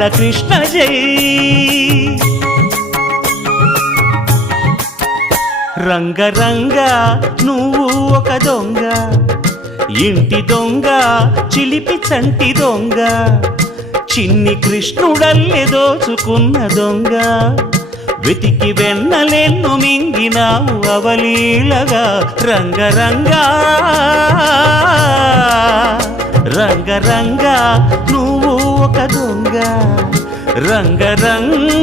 బాలకృష్ణ జై. రంగరంగ నువ్వు ఒక దొంగ, ఇంటి దొంగ చిలిపి చంటి దొంగ, చిన్ని కృష్ణుడల్లె దోచుకున్న దొంగ, వెతికి వెన్నలెన్ను మింగినావు అవలీలగా. రంగరంగా రంగరంగ నువ్వు ఒక దొంగ, రంగరంగ.